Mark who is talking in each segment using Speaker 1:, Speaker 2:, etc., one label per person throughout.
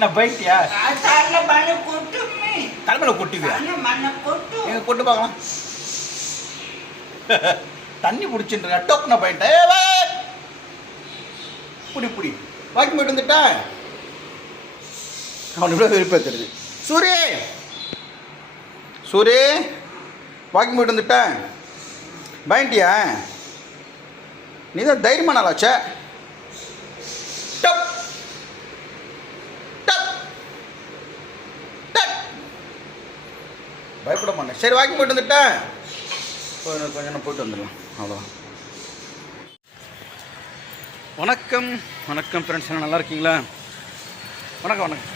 Speaker 1: நான் பைட்டியா தலைமையில் கொட்டுவியா? எங்க கொட்டு பார்க்கலாம். தண்ணி பிடிச்சின்ற டோக்குனா பைட்டேன் புடி புடி. வாக்கிங் போயிட்டு வந்துட்டான். அவன் இவ்வளோ தெரியுது. சூரி. சூரி. வாக்கிங் போயிட்டு வந்துட்டேன். பயன்ட்டியா நீ தான் தைரியமான ஆளாச்சே பயப்பட மாட்டேன். சரி வாக்கிங் போயிட்டு வந்துட்டேன். கொஞ்சம் கொஞ்ச நேரம் போயிட்டு வந்துடலாம். அவ்வளோதான் வணக்கம். வணக்கம் ஃப்ரெண்ட்ஸ் நல்லா இருக்கீங்களா? வணக்கம் வணக்கம்.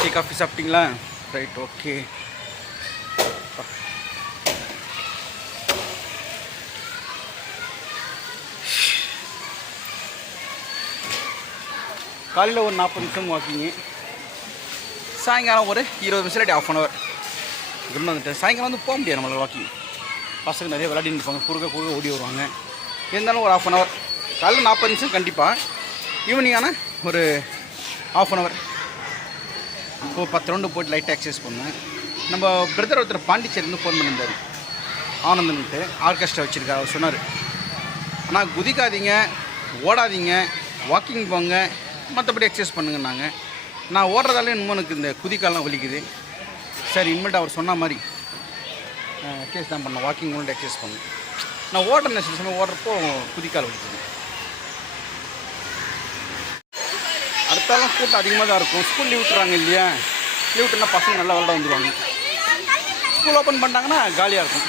Speaker 1: டீ காஃபி சாப்பிட்டீங்களா? ரைட் ஓகே காலையில் ஒரு நாற்பது நிமிஷம் வாக்கிங்கு சாயங்காலம் ஒரு இருபது நிமிஷம் இல்லாட்டி ஆஃப் அன் ஹவர் கிரௌண்ட் வந்துட்டு சாயங்காலம் வந்து போக முடியாது நம்மளால் வாக்கிங் பசங்க நிறைய விளையாடின்னு இருப்பாங்க. குறுக்க குறுக்க ஓடி வருவாங்க. இருந்தாலும் ஒரு ஆஃப் அன் ஹவர் காலையில் நாற்பது நிமிஷம் கண்டிப்பாக ஈவினிங் ஆனால் ஒரு ஆஃப் அன் ஹவர் இப்போ பத்து ரவுண்டு போட்டு லைட்டாக எக்ஸசைஸ் பண்ணேன். நம்ம பிரதர் ஒருத்தர் பாண்டிச்சேரிந்து ஃபோன் பண்ணியிருந்தார். ஆனந்தன்ட்டு ஆர்கெஸ்ட்ரா வச்சுருக்காரு. அவர் சொன்னார் ஆனால் குதிக்காதீங்க ஓடாதீங்க வாக்கிங் போங்க மற்றபடி எக்ஸசைஸ் பண்ணுங்கன்னாங்க. நான் ஓடுறதால இன்னும் எனக்கு இந்த குதிக்காலாம் வலிக்குது. சரி இனிமேட்டு அவர் சொன்ன மாதிரி எக்ஸசைஸ் தான் பண்ணேன் வாக்கிங் கொண்டு எக்ஸசைஸ் பண்ணேன் நான் ஓடுறேன் சில சமயம் ஓடுறப்போ குதிக்கால் வலிக்குது. அடுத்தாலும் கூட்டம் அதிகமாக தான் இருக்கும். ஸ்கூல் லீவ் விட்டுறாங்க இல்லையா? லீவ் விட்டுனா பசங்க நல்லா விளாட வந்துடுவாங்க ஸ்கூல் ஓப்பன் பண்ணிட்டாங்கன்னா காலியாக இருக்கும்.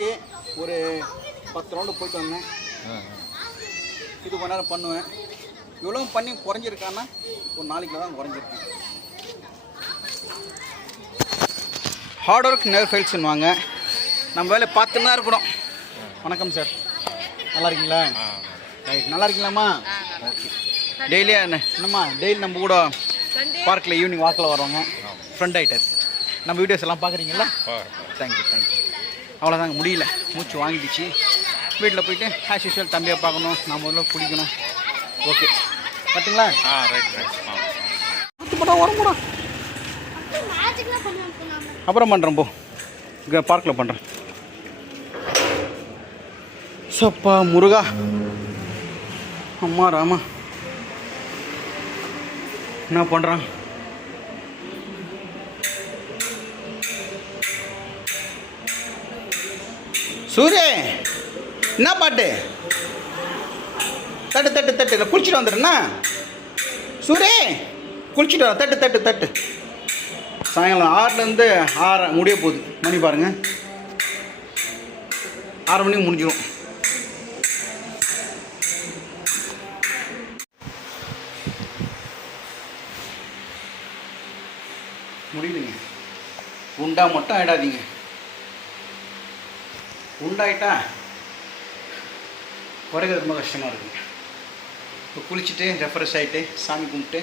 Speaker 1: ஓகே ஒரு பத்து ரவுண்டு போயிட்டு வந்தேன். இது கொஞ்ச நேரம் பண்ணுவேன். இவ்வளோ பண்ணி குறைஞ்சிருக்கான்னா ஒரு நாளைக்கு தான் குறைஞ்சிருக்கேன் ஹார்ட் ஒர்க் நேர் ஃபெயில்ஸ்னுவாங்க நம்ம வேலையை பார்த்துன்னு தான் இருக்கணும் வணக்கம் சார் நல்லா இருக்கீங்களா? ரைட் நல்லா இருக்கீங்களாம்மா? ஓகே டெய்லியா என்னம்மா டெய்லி நம்ம கூட பார்க்கில் ஈவினிங் வாக்கில் வருவாங்க. ஃப்ரெண்ட் ஆகிட்டார் நம்ம வீடியோஸ் எல்லாம் பார்க்குறீங்களா? தேங்க்யூ தேங்க்யூ அவ்வளோதாங்க முடியல. மூச்சு வாங்கிடுச்சு. வீட்டில் போயிட்டு ஆஸ் யூஸ்வல் தம்பியை பார்க்கணும். நான் முதல்ல குடிக்கணும் ஓகே பார்த்துங்களா
Speaker 2: ஆ ரைட் ரைட்
Speaker 1: போடா. வரக்கூடா அப்புறம் பண்ணுறேன் போ. இங்கே பார்க்கில் பண்ணுறேன் சப்பா முருகா. அம்மா ராமா. என்ன பண்ணுறான் சூரிய என்ன பாட்டு? தட்டு தட்டு தட்டு. குளிச்சுட்டு வந்துடுறேண்ணா சூரே குளிச்சுட்டு வர தட்டு தட்டு தட்டு. சாயங்காலம் ஆறுலேருந்து ஆற முடிய போகுது. மணி பாருங்க. ஆறு மணிக்கு முடிஞ்சிடும் முடியலைங்க உண்டா மட்டும் ஆயிடாதீங்க. உண்டாயிட்டா குறைக்கிறது ரொம்ப கஷ்டமாக இருக்குங்க இப்போ குளிச்சுட்டு ரெஃப்ரெஷ் ஆகிட்டு சாமி கும்பிட்டு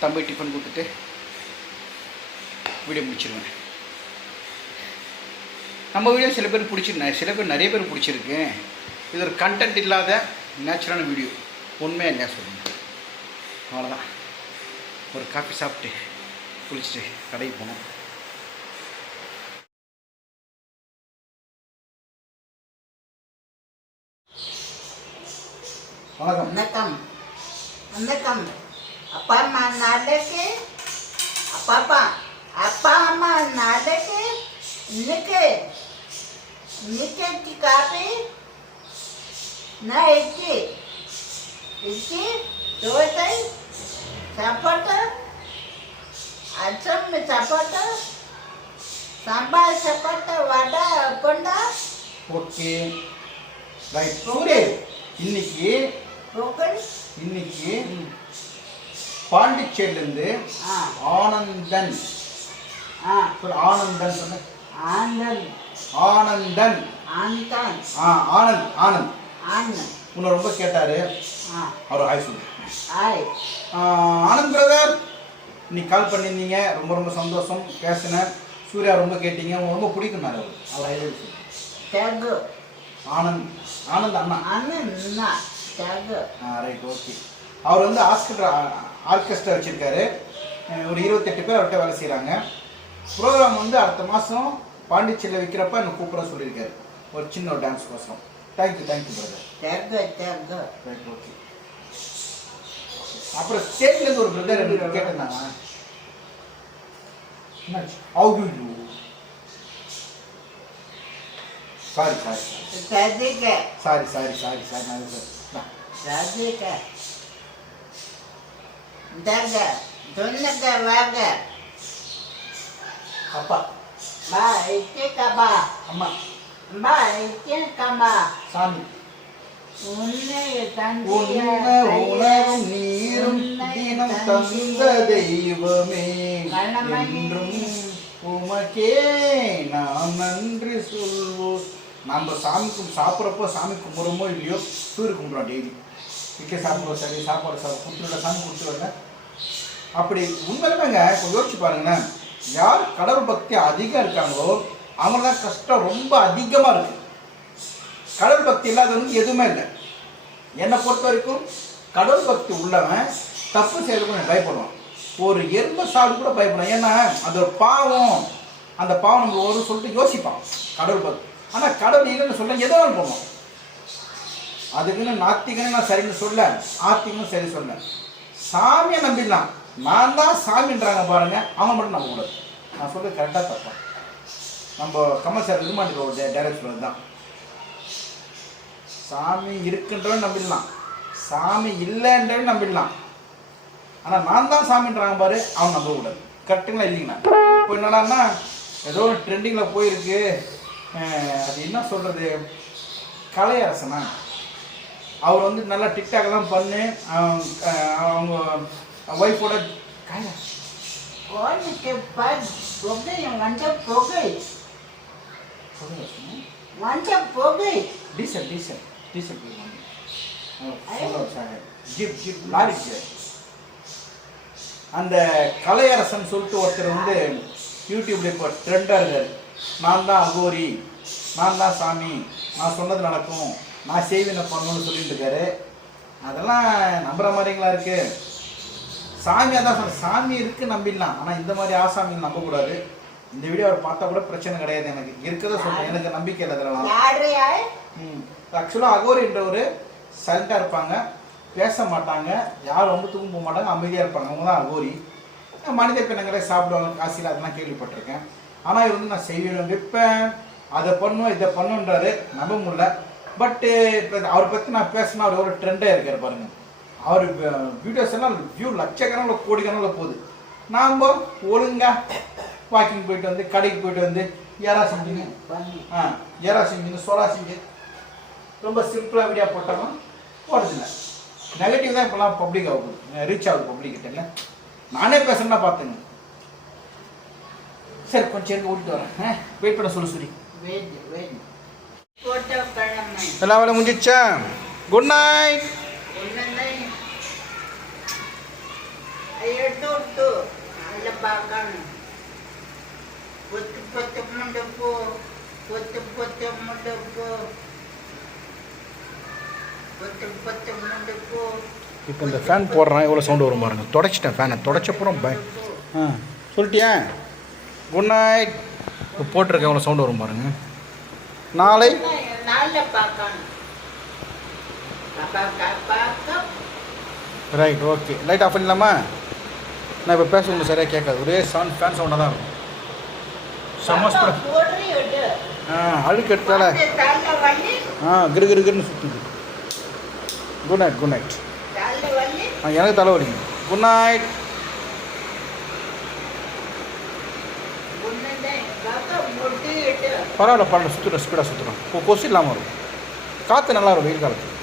Speaker 1: தம்பி டிஃபன் கொடுத்துட்டு வீடியோ முடிச்சிருவேன். நம்ம வீடியோ சில பேர் பிடிச்சிருந்தேன் சில பேர் நிறைய பேர் பிடிச்சிருக்கு. இது ஒரு கண்டென்ட் இல்லாத நேச்சுரலான வீடியோ உண்மையாக இல்லையா சொல்லுங்கள் அவ்வளோதான் ஒரு காஃபி சாப்பிட்டு குளிச்சுட்டு கடைக்கு போனோம் வணக்கம்
Speaker 3: வணக்கம் வணக்கம் அப்பா அம்மா நாளைக்கு அப்பா அப்பா அப்பா அம்மா நாளைக்கு இன்னைக்கு இன்னைக்கு காப்பி நான் இட்லி இட்லி தோசை சப்பாட்டு அச்சம் சப்பாட்டு சாம்பார் சப்பாட்டு வடை பொண்டா
Speaker 1: ஓகே ரைட் சூரிய இன்னைக்கு
Speaker 3: புகழ்
Speaker 1: இன்னைக்கு பாண்டிச்சேரியிலேருந்து ஆனந்தன். ஆனந்தன் சொன்ன
Speaker 3: ஆனந்த்
Speaker 1: ஆனந்தன்.
Speaker 3: ஆந்தான்
Speaker 1: ஆ ஆனந்த் ஆனந்த்.
Speaker 3: ஆனந்த்.
Speaker 1: உன்னை ரொம்ப கேட்டாரு. அவர் ஹாய் சொல்லு ஆனந்த் பிரதர் இன்னைக்கு கால் பண்ணியிருந்தீங்க. ரொம்ப ரொம்ப சந்தோஷம். பேசினேன் சூர்யா ரொம்ப கேட்டீங்க. உங்களுக்கு ரொம்ப பிடிக்கும்னாரு அவர். அவர் ஹைலைட் சொல்லு ஆனந்த் ஆனந்த் அண்ணா.
Speaker 3: அண்ணா. தகு
Speaker 1: ஆ ரைட் ஓகே அவர் வந்து ஆஸ்கெட்ரா ஆர்கெஸ்ட்ரா வச்சுருக்காரு. ஒரு இருபத்தெட்டு பேர் அவர்கிட்ட வேலை செய்கிறாங்க ப்ரோக்ராம் வந்து அடுத்த மாதம் பாண்டிச்சேரியில் வைக்கிறப்ப என்னை கூப்பிட சொல்லியிருக்காரு. ஒரு சின்ன ஒரு dance Kosam thank you thank you brother right okay அப்புறம் ஸ்டேட்லேருந்து ஒரு பிரதர் எனக்கு கேட்டிருந்தாங்க. என்னாச்சு? அவுயூ சாரி சாரி
Speaker 3: சதிக
Speaker 1: சாரி சாரி சாரி சாரி
Speaker 3: சதிக தக துன்னக வாக
Speaker 1: அப்பா
Speaker 3: பா இக்கே கபா
Speaker 1: அம்மா
Speaker 3: பா இக்கே கபா
Speaker 1: சாமி நீரும் தினம் தந்த தெய்வமே. என்றும் உமக்கே நாம் நன்றி சொல்வோம். நம்ம சாமி சாப்பிட்றப்போ சாமி கும்பிட்றோமோ இல்லையோ சூரிய கும்பிட்றோம் டெய்லி. விற்க சாப்பிடுவோம் சரி சாப்பாடு சாப்பிட கொடுத்துருல சாமி கொடுத்து வரல அப்படி உண்மையிலுமேங்க இப்போ யோசிச்சு பாருங்களேன் யார் கடவுள் பக்தி அதிகம் இருக்காங்களோ அவங்களாம் கஷ்டம் ரொம்ப அதிகமாக இருக்கு. கடவுள் பக்தி இல்லாதவனுக்கு எதுவுமே இல்லை. என்னை பொறுத்த வரைக்கும் கடவுள் பக்தி உள்ளவன் தப்பு செய்யறதுக்கு பயப்படுவான். ஒரு எறும்பு சாடு கூட பயப்படுவான் ஏன்னா அது ஒரு பாவம். அந்த பாவம் நம்ம ஒரு சொல்லிட்டு யோசிப்பான் கடவுள் பக்தி. ஆனால் கடவுள் இல்லைன்னு சொல்ல எதோ ஒன்று அதுக்குன்னு நாத்திகன்னு நான் சரின்னு சொல்ல ஆத்திகனும் சரி சொல்ல சாமியை நம்பிடலாம் நான் தான் சாமின்றாங்க பாருங்க அவங்க மட்டும் நம்பக்கூடாது நான் சொல்றது கரெக்டாக தப்பா? நம்ம கமல் சார் இது மாட்டேங்க ஒரு தான். சாமி இருக்குன்றவன் நம்பிடலாம். சாமி இல்லைன்றவன் நம்பிடலாம். ஆனால் நான் தான் சாமின்றாங்க பாரு அவன் நம்பக்கூடாது கரெக்டுங்களா இல்லைங்களா? இப்போ என்னடான்னா ஏதோ ஒரு ட்ரெண்டிங்கில் போயிருக்கு. அது என்ன சொல்கிறது கலையரசனா? அவர் வந்து நல்லா டிக்டாக்லாம் பண்ணி அவங்க ஒய்ஃபோட diesel diesel diesel jeep jeep lorry. அந்த கலையரசன் சொல்லிட்டு ஒருத்தர் வந்து யூடியூப்ல இப்போ ட்ரெண்டாக இருக்காரு. நான் தான் அகோரி நான் தான் சாமி நான் சொன்னது நடக்கும். நான் செய்வினை பண்ணணும்னு சொல்லிட்டு இருக்காரு. அதெல்லாம் நம்புற மாதிரிங்களா இருக்கு? சாமியாக தான் சொன்ன சாமி இருக்கு நம்பிடலாம். ஆனால் இந்த மாதிரி ஆசாமிகள் நம்பக்கூடாது. இந்த வீடியோ அவர் பார்த்தா கூட பிரச்சனை கிடையாது எனக்கு. இருக்கதை சொல்றேன். எனக்கு நம்பிக்கை இல்லை
Speaker 3: யாரு யார்
Speaker 1: ஆக்சுவலாக அகோரின்றவர் சைலண்டாக இருப்பாங்க. பேச மாட்டாங்க. யாரும் ரொம்ப தூக்கம் போக மாட்டாங்க. அமைதியாக இருப்பாங்க. அவங்க தான் அகோரி. மனித பிணங்களை சாப்பிடுவாங்க. காசியில் அதெல்லாம் கேள்விப்பட்டிருக்கேன். ஆனால் இது வந்து நான் செய்வேன். வைப்பேன் அதை பண்ணும் இதை பண்ணுன்றாரு நம்ப முடியல. பட்டு uh, இப்போ அவரை பற்றி நான் பேசினா அவர் ஒரு ட்ரெண்டாக இருக்கார் பாருங்க. அவர் வீடியோஸ் எல்லாம் வியூ லட்சக்கணக்கில் கோடிக்கணக்கில் போகுது. நாம் ஒழுங்காக வாக்கிங் போயிட்டு வந்து கடைக்கு போயிட்டு வந்து யாரா செஞ்சுங்க. ஆ ஏரா செஞ்சுங்க சோலா செஞ்சு ரொம்ப சிம்பிளாக வீடியோ போட்டோம்னா போடுறதில்ல நெகட்டிவ் தான் இப்போலாம் பப்ளிக் ஆகுது ரீச் ஆகுது பப்ளிக் கிட்டங்க நானே பேசுகிறேன்னா பார்த்துங்க சரி கொஞ்சம் இருங்க ஓட்டிட்டு வரேன். வெயிட் பண்ண சொல்லு
Speaker 3: சொல்லி வெயிட் வெயிட்
Speaker 1: எல்லா வேலையும் முடிஞ்சிச்சா? குட் நைட்
Speaker 3: பொத்து முண்டுப்பு பொத்து பொத்து முண்டுப்பு
Speaker 1: இப்போ இந்த ஃபேன் போடுறேன் எவ்வளோ சவுண்டு வரும் பாருங்க. தொடச்சிட்டேன் ஃபேனை தொடச்சப்புறம் பய ஆ சொல்லிட்டியா? குட் நைட் இப்போ போட்டிருக்கேன் எவ்வளோ சவுண்டு வரும் பாருங்க. நாளை ரைட் ஓகே லைட் ஆஃப் பண்ணிடலாமா? நான் இப்போ பேச உங்களுக்கு சரியாக கேட்காது. ஒரே சவுண்ட் ஃபேன் சவுண்டாக தான் இருக்கும்.
Speaker 3: விட்டு
Speaker 1: ஆ அழுக்கு எடுத்தால. ஆ கிரு கிரு கிருன்னு சுற்றுது குட் நைட் குட் நைட் எனக்கு தலைவலிங்க குட் நைட் பரவாயில்ல பரவாயில்ல சுற்றுறோம் ஸ்பீடாக சுற்றுறோம் கொசு இல்லாமல் இருக்கும் காற்று நல்லா இருக்கும் வெயில் காலத்துக்கு